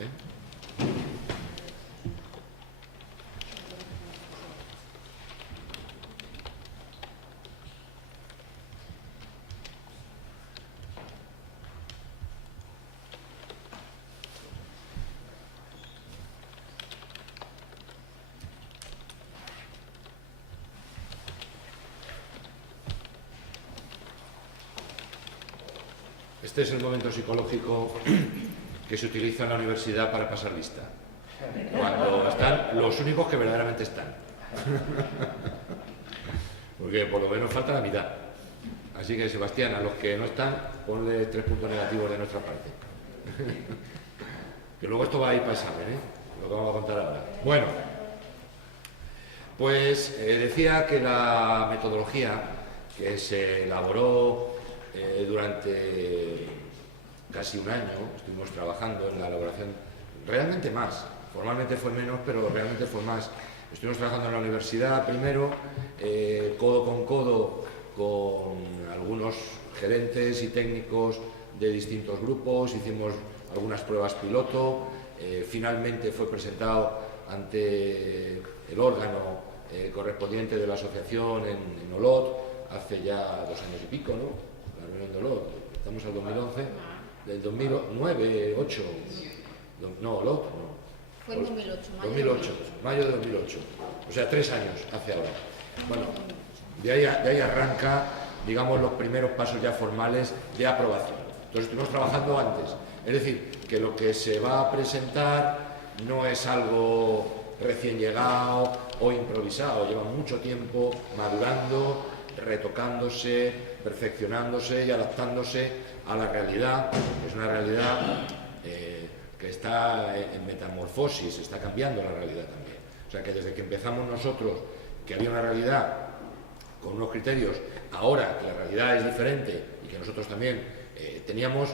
¿eh? Este es el momento psicológico que se utiliza en la universidad para pasar lista, cuando están los únicos que verdaderamente están. Porque por lo menos falta la mitad. Así que, Sebastián, a los que no están, ponle 3 puntos negativos de nuestra parte. Que luego esto va a ir para examen, lo que vamos a contar ahora. Bueno, pues decía que la metodología que se elaboró durante casi un año, estuvimos trabajando en la elaboración, realmente más, formalmente fue menos, pero realmente fue más. Estuvimos trabajando en la universidad primero, codo con codo con algunos gerentes y técnicos de distintos grupos, hicimos algunas pruebas piloto, finalmente fue presentado ante el órgano correspondiente de la asociación en Olot, hace ya 2 años y pico, ¿no? La reunión de Olot, estamos al 2011, del 2009, 8, no, Olot, no. Fue en 2008, 2008, mayo de 2008, o sea, 3 años hace ahora. Bueno, de ahí arranca, digamos, los primeros pasos ya formales de aprobación. Entonces estuvimos trabajando antes, es decir, que lo que se va a presentar no es algo recién llegado o improvisado, lleva mucho tiempo madurando, retocándose, perfeccionándose y adaptándose a la realidad, que es una realidad que está en metamorfosis, está cambiando la realidad también. O sea que desde que empezamos nosotros, que había una realidad con unos criterios, ahora que la realidad es diferente y que nosotros también teníamos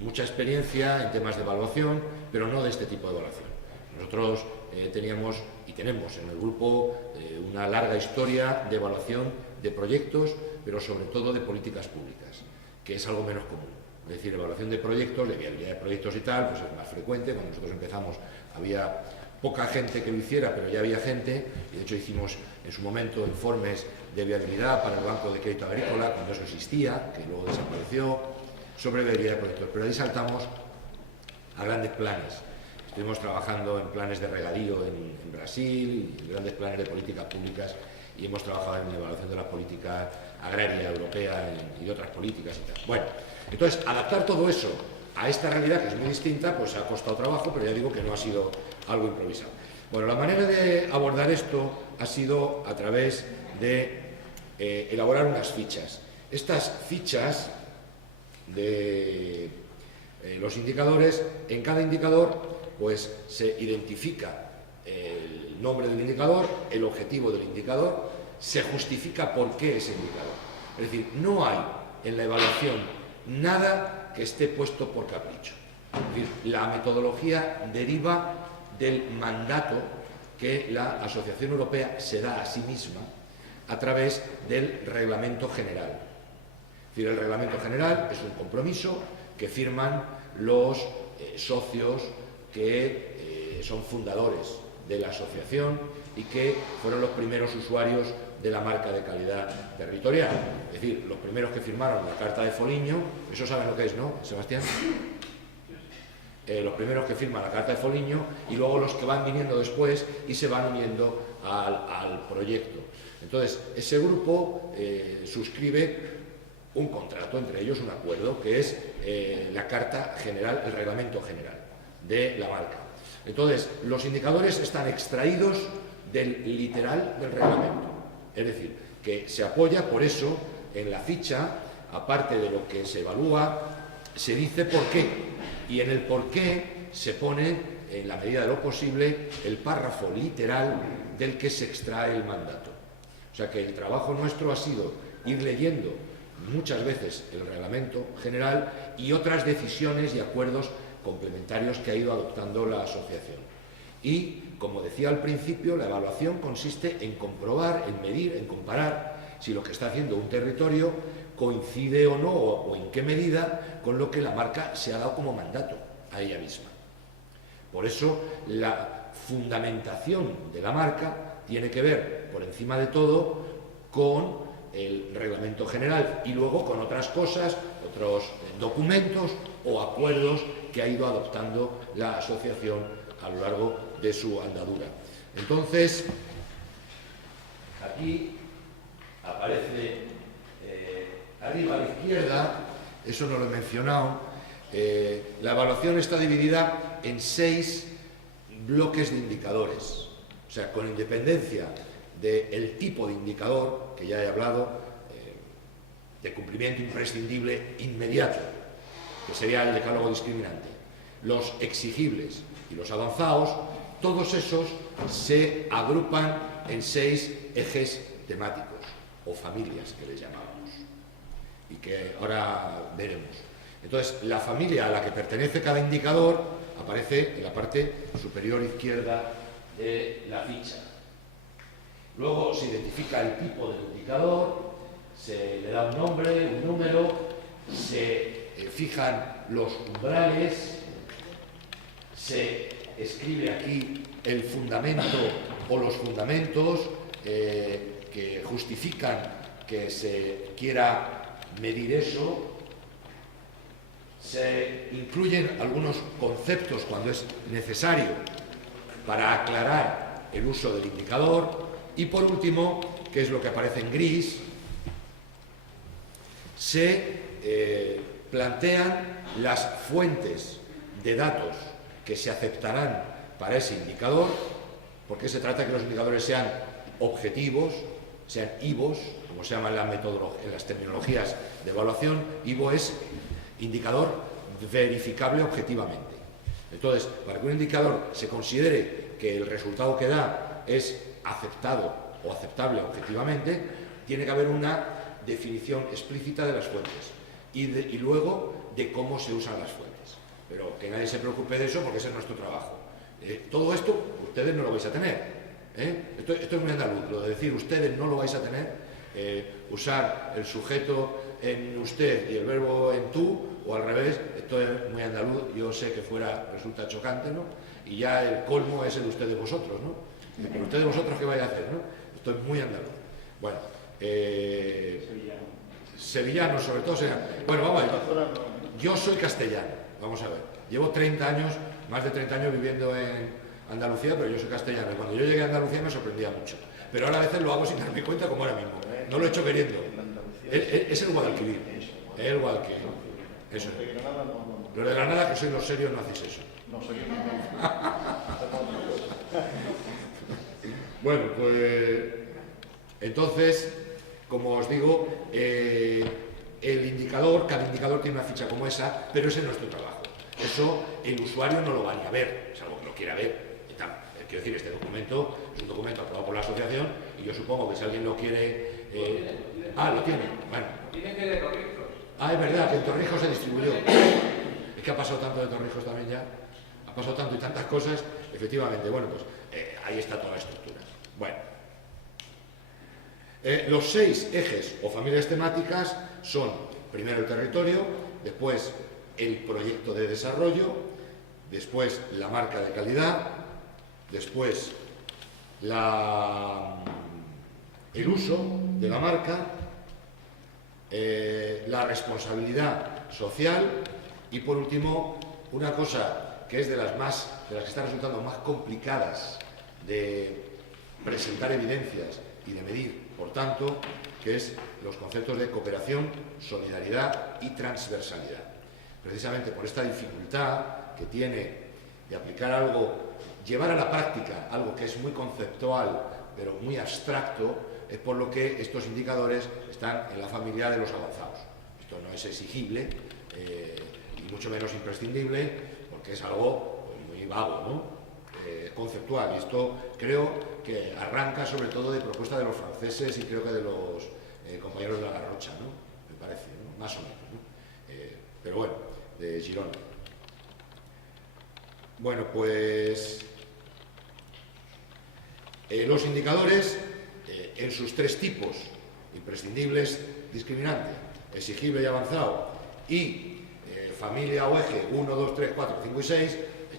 mucha experiencia en temas de evaluación, pero no de este tipo de evaluación. Nosotros teníamos y tenemos en el grupo una larga historia de evaluación de proyectos, pero sobre todo de políticas públicas, que es algo menos común. Es decir, evaluación de proyectos, de viabilidad de proyectos y tal, pues es más frecuente. Cuando nosotros empezamos había poca gente que lo hiciera, pero ya había gente, y de hecho hicimos en su momento informes de viabilidad para el Banco de Crédito Agrícola, cuando eso existía, que luego desapareció, sobre viabilidad de proyectos. Pero ahí saltamos a grandes planes. Estuvimos trabajando en planes de regadío en Brasil, en grandes planes de políticas públicas, y hemos trabajado en la evaluación de la política agraria europea y de otras políticas y tal. Bueno, entonces, adaptar todo eso a esta realidad, que es muy distinta, pues ha costado trabajo, pero ya digo que no ha sido algo improvisado. Bueno, la manera de abordar esto ha sido a través de elaborar unas fichas. Estas fichas de los indicadores, en cada indicador pues se identifica el nombre del indicador, el objetivo del indicador, se justifica por qué ese indicador. Es decir, no hay en la evaluación nada que esté puesto por capricho. Es decir, la metodología deriva del mandato que la Asociación Europea se da a sí misma a través del Reglamento General. Es decir, el Reglamento General es un compromiso que firman los socios que son fundadores de la asociación y que fueron los primeros usuarios de la marca de calidad territorial. Es decir, los primeros que firmaron la Carta de Foligno, eso saben lo que es, ¿no, Sebastián? Los primeros que firman la Carta de Foligno y luego los que van viniendo después y se van uniendo al proyecto. Entonces, ese grupo suscribe un contrato, entre ellos un acuerdo, que es la Carta General, el Reglamento General de la marca. Entonces, los indicadores están extraídos del literal del reglamento. Es decir, que se apoya, por eso, en la ficha, aparte de lo que se evalúa, se dice por qué. Y en el por qué se pone, en la medida de lo posible, el párrafo literal del que se extrae el mandato. O sea que el trabajo nuestro ha sido ir leyendo muchas veces el reglamento general y otras decisiones y acuerdos complementarios que ha ido adoptando la asociación. Y, como decía al principio, la evaluación consiste en comprobar, en medir, en comparar si lo que está haciendo un territorio coincide o no, o en qué medida, con lo que la marca se ha dado como mandato a ella misma. Por eso la fundamentación de la marca tiene que ver, por encima de todo, con el reglamento general y luego con otras cosas, otros documentos o acuerdos que ha ido adoptando la asociación a lo largo de su andadura. Entonces, aquí aparece arriba a la izquierda, eso no lo he mencionado, la evaluación está dividida en 6 bloques de indicadores, o sea, con independencia del tipo de indicador, que ya he hablado, de cumplimiento imprescindible inmediato, que sería el decálogo discriminante, los exigibles y los avanzados, todos esos se agrupan en 6 ejes temáticos o familias que les llamamos y que ahora veremos. Entonces, la familia a la que pertenece cada indicador aparece en la parte superior izquierda de la ficha. Luego se identifica el tipo del indicador, se le da un nombre, un número, se fijan los umbrales, se escribe aquí el fundamento o los fundamentos que justifican que se quiera medir eso, se incluyen algunos conceptos cuando es necesario para aclarar el uso del indicador y, por último, que es lo que aparece en gris, se plantean las fuentes de datos que se aceptarán para ese indicador, porque se trata de que los indicadores sean objetivos, sean IVOs, como se llama en las terminologías de evaluación. IVO es indicador verificable objetivamente. Entonces, para que un indicador se considere que el resultado que da es aceptado o aceptable objetivamente, tiene que haber una definición explícita de las fuentes y luego de cómo se usan las fuentes. Pero que nadie se preocupe de eso porque ese es nuestro trabajo. Todo esto ustedes no lo vais a tener. Esto es muy andaluz, lo de decir ustedes no lo vais a tener, usar el sujeto en usted y el verbo en tú, o al revés, esto es muy andaluz. Yo sé que fuera resulta chocante, ¿no? Y ya el colmo es el de ustedes vosotros, ¿no? Pero ustedes vosotros, ¿qué vais a hacer, no? Esto es muy andaluz. Bueno, sevillanos sobre todo. Bueno, vamos a ver. Yo soy castellano, vamos a ver. Llevo 30 años, más de 30 años viviendo en Andalucía, pero yo soy castellano. Y cuando yo llegué a Andalucía me sorprendía mucho. Pero ahora a veces lo hago sin darme cuenta, como ahora mismo. No lo he hecho queriendo. Es el Guadalquivir. El Guadalquivir. Eso es. Pero de Granada, que sois los serios, no hacéis eso. No, soy yo. Bueno, pues entonces, como os digo, el indicador, cada indicador tiene una ficha como esa, pero ese es nuestro trabajo. Eso el usuario no lo va ni a ver, salvo que lo quiera ver. Quiero decir, este documento es un documento aprobado por la asociación y yo supongo que si alguien lo quiere... lo tiene. Bueno. Tiene que de Torrijos. Es verdad, que en Torrijos se distribuyó. Es que ha pasado tanto de Torrijos también ya. Ha pasado tanto y tantas cosas. Efectivamente, bueno, pues ahí está toda la estructura. Bueno. Los 6 ejes o familias temáticas son, primero el territorio, después el proyecto de desarrollo, después la marca de calidad, después el uso de la marca, la responsabilidad social y, por último, una cosa que es de las que están resultando más complicadas de presentar evidencias y de medir, por tanto, que es los conceptos de cooperación, solidaridad y transversalidad. Precisamente por esta dificultad que tiene de aplicar algo, llevar a la práctica algo que es muy conceptual, pero muy abstracto, es por lo que estos indicadores están en la familia de los avanzados. Esto no es exigible y mucho menos imprescindible, porque es algo muy vago, ¿no? Conceptual. Y esto creo que arranca sobre todo de propuesta de los franceses y creo que de los compañeros de la Garrocha, ¿no? Me parece, ¿no? Más o menos, ¿no? Pero bueno, de Girona. Bueno, pues los indicadores en sus 3 tipos, imprescindibles, discriminante, exigible y avanzado, y familia o eje 1, 2, 3, 4, 5 y 6,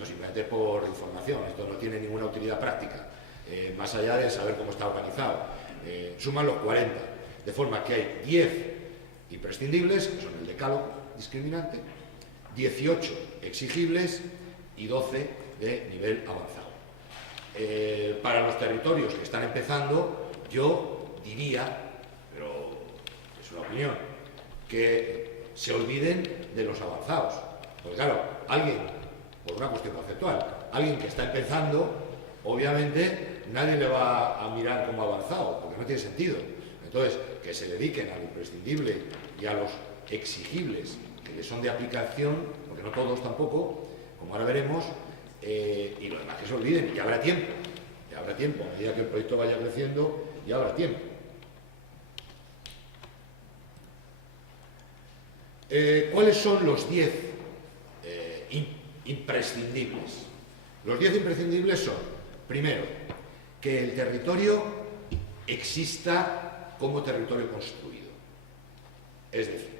esto simplemente por información, esto no tiene ninguna utilidad práctica, más allá de saber cómo está organizado. Suman los 40, de forma que hay 10 imprescindibles, que son el decálogo discriminante, 18 exigibles y 12 de nivel avanzado. Para los territorios que están empezando, yo diría, pero es una opinión, que se olviden de los avanzados. Porque claro, alguien, por una cuestión conceptual, alguien que está empezando, obviamente nadie le va a mirar como avanzado, porque no tiene sentido. Entonces, que se dediquen al imprescindible y a los exigibles que les son de aplicación, porque no todos tampoco, como ahora veremos, y los demás que se olviden, y ya habrá tiempo, a medida que el proyecto vaya creciendo, ya habrá tiempo. ¿Cuáles son los 10 imprescindibles? Los 10 imprescindibles son, primero, que el territorio exista como territorio construido. Es decir,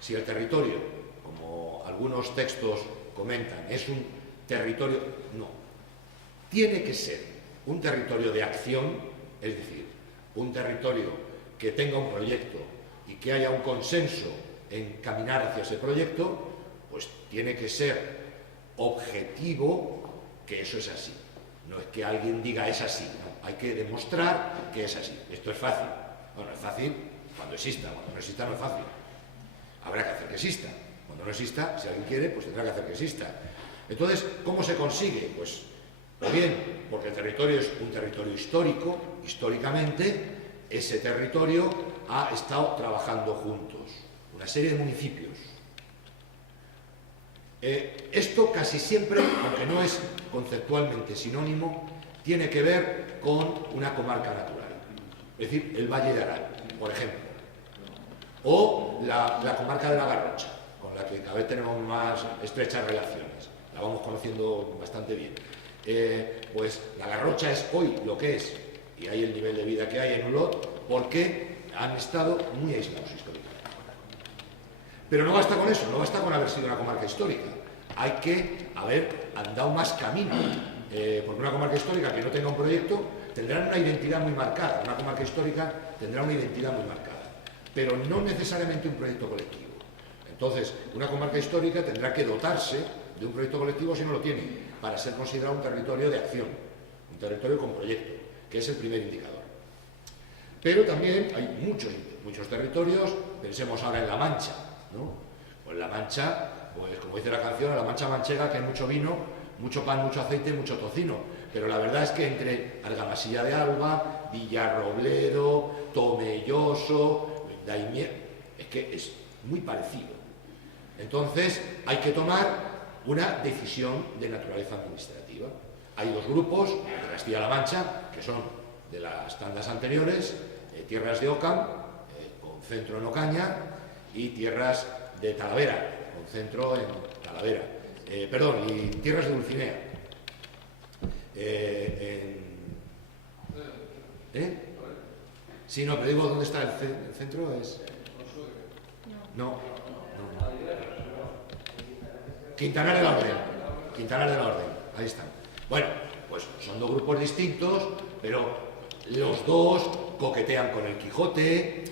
si el territorio, como algunos textos comentan, es un territorio, no. Tiene que ser un territorio de acción, es decir, un territorio que tenga un proyecto y que haya un consenso en caminar hacia ese proyecto, pues tiene que ser objetivo que eso es así. No es que alguien diga es así, no. Hay que demostrar que es así. Esto es fácil. Bueno, es fácil cuando exista no es fácil. Habrá que hacer que exista. Cuando no exista, si alguien quiere, pues tendrá que hacer que exista. Entonces, ¿cómo se consigue? Pues, o bien, porque el territorio es un territorio histórico, históricamente, ese territorio ha estado trabajando juntos, una serie de municipios. Esto casi siempre, aunque no es conceptualmente sinónimo, tiene que ver con una comarca natural, es decir, el Valle de Arán, por ejemplo, o la comarca de la Garrocha, con la que cada vez tenemos más estrechas relaciones, la vamos conociendo bastante bien. Pues la Garrocha es hoy lo que es, y hay el nivel de vida que hay en Olot, porque han estado muy aislados históricamente. Pero no basta con eso, no basta con haber sido una comarca histórica, hay que haber andado más camino, porque una comarca histórica que no tenga un proyecto tendrá una identidad muy marcada, una comarca histórica tendrá una identidad muy marcada, pero no necesariamente un proyecto colectivo. Entonces, una comarca histórica tendrá que dotarse de un proyecto colectivo si no lo tiene, para ser considerado un territorio de acción, un territorio con proyecto, que es el primer indicador. Pero también hay muchos territorios, pensemos ahora en La Mancha, ¿no? Pues La Mancha, pues como dice la canción, a la Mancha manchega, que hay mucho vino, mucho pan, mucho aceite, mucho tocino. Pero la verdad es que entre Argamasilla de Alba, Villarrobledo, Tomelloso, Daimiel, es que es muy parecido. Entonces hay que tomar una decisión de naturaleza administrativa. Hay dos grupos de Castilla-La Mancha, que son de las tandas anteriores, tierras de Ocam, con centro en Ocaña, y tierras de Talavera, con centro en Talavera. Y tierras de Dulcinea. Sí, no, pero digo, ¿dónde está el centro? No. Quintanar de la Orden, ahí están. Bueno, pues son dos grupos distintos, pero los dos coquetean con el Quijote.